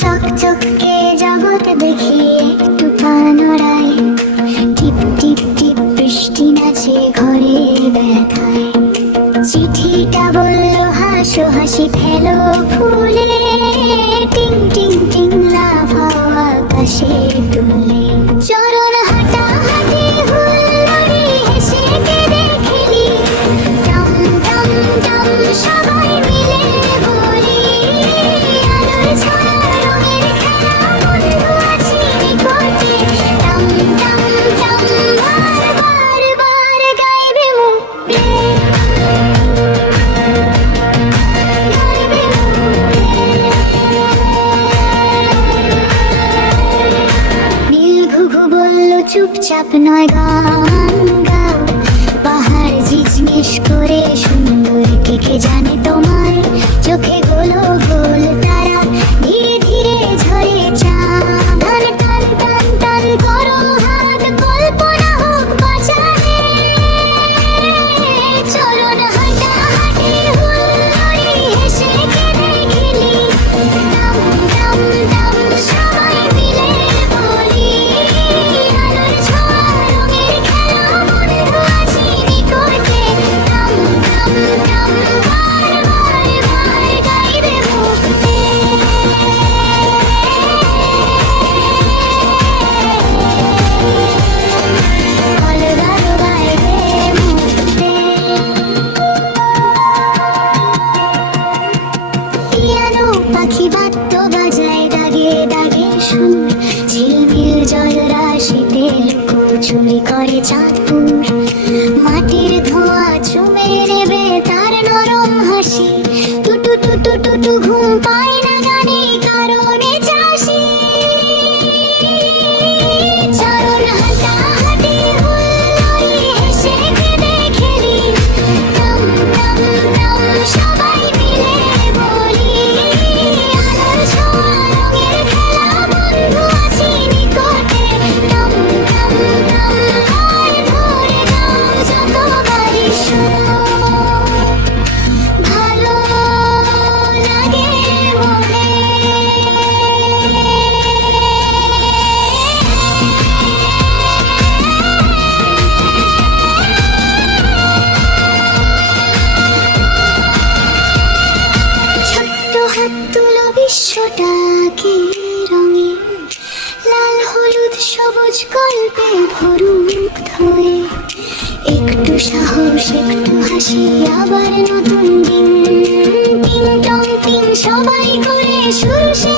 চকচকে জগৎ দেখিয়ে একটু পানরায়, টিপ টিপ টিপ বৃষ্টি নাচে ঘরের ব্যথায়। চিঠিটা বলল হাসো হাসি ফেলো ফুলে, টিং টিং টিং লাভ আকাশে তুলে। চরণ হাঁটা হাঁটি হুল্লোড়ি হেসে কেঁদে খেলি, টম টম টম সবাই মিলে বলি। আলোর ছোঁয়া রঙের খেলা বন্ধু আছি নিকটে, টম টম টম বার বার বার গাইবে মুখে। চুপচাপ নয় গান গাও, পাহাড় জিজ্ঞেস করে সুন্দর কে জানে তোমায়। চোখে গোলো গোল তারা ধীরে ধীরে ঝরে চাঁদ, টান টান টান টান করো হাত কল্পনা হোক বাঁচানে। চরণ হাঁটা হাঁটি হুল্লোড়ি হেসে কেঁদে খেলি, টম টম টম সবাই মিলে বলি। আলোর ছোঁয়া রঙের খেলা বন্ধু আছি নিকটে, টম টম টম বার বার বার গাইবে মুক্তে। কলগারো গাইবে মুক্তে। পিয়ানো পাখি বাদ্য বাজায় দাগে দাগে সুর, ঝিলমিল জল রাশিতে লুকোচুরি করে চাঁদপুর। মাটির ধোঁয়া চুমে নেবে তার নরম হাসি, টুটু টুটু টুটু ঘুম পায় না গানে কারণে চাষি। চরণ হাঁটা হাঁটি হুল্লোড়ি হেসে কেঁদে খেলি, টম টম টম সবাই মিলে বলি। আলোর ছোঁয়া রঙের খেলা বন্ধু আছি নিকটে, টম টম টম আর ধরে গাও যতবারই শোনো, ভালো লাগে মনে। ছোট্ট হাত তুলো বিশ্বটাকে রঙে, লাল হলুদ সবুজ গল্পে ভরুক ধোয়ে। একটু সাহস একটু হাসি আবার নতুন দিন, টিং টং টিং সবাই করে শুরু সে